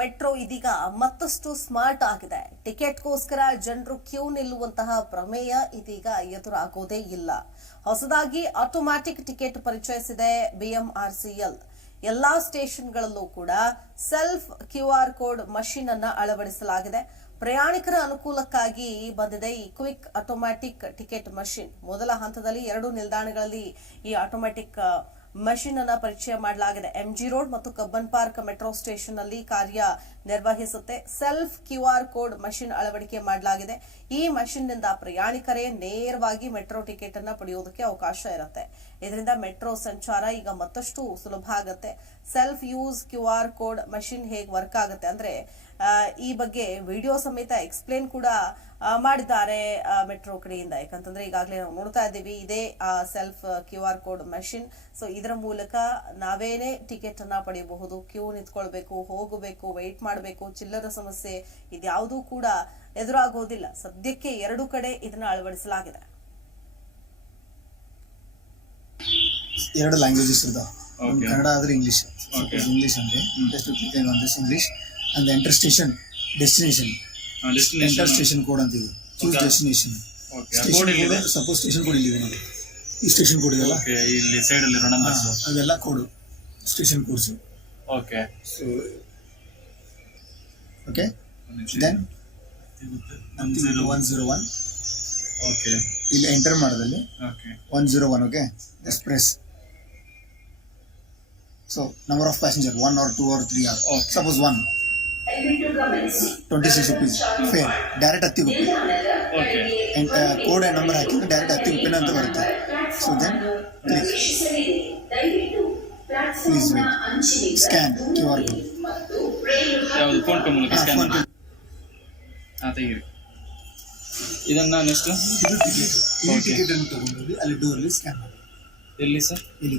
Metro ಇದೀಗ ಮತ್ತಷ್ಟು smart ಆಗಿದೆ. ಟಿಕೆಟ್ಗೋಸ್ಕರ ಜನರು ಕ್ಯೂ ನಿಲ್ಲುವಂತಹ ಪ್ರಮೇಯ ಇದೀಗ ಎದುರಾಗೋದೇ ಇಲ್ಲ. ಹೊಸದಾಗಿ ಆಟೋಮ್ಯಾಟಿಕ್ ಟಿಕೆಟ್ ಪರಿಚಯಿಸಿದೆ ಬಿಎಂಆರ್ಸಿಎಲ್. ಎಲ್ಲಾ ಸ್ಟೇಷನ್ಗಳಲ್ಲೂ ಕೂಡ self Q R code machine ಅನ್ನ ಅಳವಡಿಸಲಾಗಿದೆ. ಪ್ರಯಾಣಿಕರ ಅನುಕೂಲಕ್ಕಾಗಿ ಬಂದಿದೆ ಈ ಕ್ವಿಕ್ ಆಟೋಮ್ಯಾಟಿಕ್ ಟಿಕೆಟ್ ಮಷಿನ್. ಮೊದಲ ಹಂತದಲ್ಲಿ ಎರಡು ನಿಲ್ದಾಣಗಳಲ್ಲಿ ಈ ಆಟೋಮ್ಯಾಟಿಕ್ ಮಷಿನ್ ಅನ್ನ ಪರಿಚಯ ಮಾಡಲಾಗಿದೆ. ಎಂಜಿ ರೋಡ್ ಮತ್ತು ಕಬ್ಬನ್ ಪಾರ್ಕ್ ಮೆಟ್ರೋ ಸ್ಟೇಷನ್ನಲ್ಲಿ ಕಾರ್ಯ ನಿರ್ವಹಿಸುತ್ತೆ. Self Q R code machine ಅಳವಡಿಕೆ ಮಾಡಲಾಗಿದೆ. ಈ ಮಷಿನ್ನಿಂದ ಪ್ರಯಾಣಿಕರೇ ನೇರವಾಗಿ ಮೆಟ್ರೋ ಟಿಕೆಟ್ ಅನ್ನ ಪಡೆಯೋದಕ್ಕೆ ಅವಕಾಶ ಇರುತ್ತೆ. ಇದರಿಂದ ಮೆಟ್ರೋ ಸಂಚಾರ ಈಗ ಮತ್ತಷ್ಟು ಸುಲಭ ಆಗುತ್ತೆ. Self use Q R code machine ಹೇಗೆ ವರ್ಕ್ ಆಗುತ್ತೆ ಅಂದ್ರೆ ಈ ಬಗ್ಗೆ ವಿಡಿಯೋ ಸಮೇತ ಎಕ್ಸ್ಪ್ಲೇನ್ ಕೂಡ ಮಾಡಿದ್ದಾರೆ ಮೆಟ್ರೋ ಕಡೆಯಿಂದ. ಯಾಕಂತಂದ್ರೆ ಈಗಾಗಲೇ ನಾವು ನೋಡ್ತಾ ಇದ್ದೀವಿ ಇದೇ self Q R code machine so ಇದರ ಮೂಲಕ ನಾವೇನೇ ಟಿಕೆಟ್ ಅನ್ನ ಪಡೆಯಬಹುದು ಕ್ಯೂ ನಿಂತ್ಕೊಳ್ಬೇಕು ಹೋಗಬೇಕು ವೆಯ್ಟ್ ಮಾಡಬೇಕು ಚಿಲ್ಲರ ಸಮಸ್ಯೆ ಇದ್ಯಾವುದೂ ಕೂಡ ಎದುರಾಗೋದಿಲ್ಲ. ಸದ್ಯಕ್ಕೆ ಎರಡು ಕಡೆ ಇದನ್ನ ಅಳವಡಿಸಲಾಗಿದೆ. ಎರಡು ಲ್ಯಾಂಗ್ವೇಜಸ್ ಇರ್ತಾವ. ಕನ್ನಡ ಆದ್ರೆ ಇಂಗ್ಲಿಷ್ ಇಂಗ್ಲಿಷ್ ಇಂಗ್ಲೀಷ್ ಅಂದ್ರೆ just English and enter station destination enter station code ಅಂತಿದೆ choose Okay. Destination suppose station code ಇಲ್ಲಿದೆ ನೋಡಿ. ಈ ಸ್ಟೇಷನ್ ಕೋಡ್ ಇದೆಲ್ಲ ಇಲ್ಲಿ ಸೈಡ್ ಅಲ್ಲಿ ನಂಬರ್ಸ್ ಹಾ, ಅದೆಲ್ಲ code station codes okay so okay then one zero one okay ಇಲ್ಲಿ enter ಮಾಡೋದಲ್ಲಿ one zero one okay express press so number of passenger one or two or three or. Suppose one twenty six rupees fare direct ಹತ್ತಿ ಉಪ್ಪಿ okay code and number ಹಾಕಿದ್ರೆ direct ಹತ್ತಿ ಉಪ್ಪಿನ ಅಂತ ಬರುತ್ತೆ. So then click please wait scan Q R code ಯಾವುದು? PhonePe ಮೂಲಕ scan PhonePe ಹಾಂ ತೆಗೀರಿ ಇದನ್ನ ನೆಕ್ಸ್ಟ್ ಇದು ಟಿಕೆಟ್ ಈ Okay. ಟಿಕೆಟ್ ಅನ್ನು ತಗೊಂಡೋಗಿ ಅಲ್ಲಿ ಡೋರ್ ಸ್ಕ್ಯಾನ್ ಮಾಡಿ. ಎಲ್ಲಿ ಸರ್? ಇಲ್ಲಿ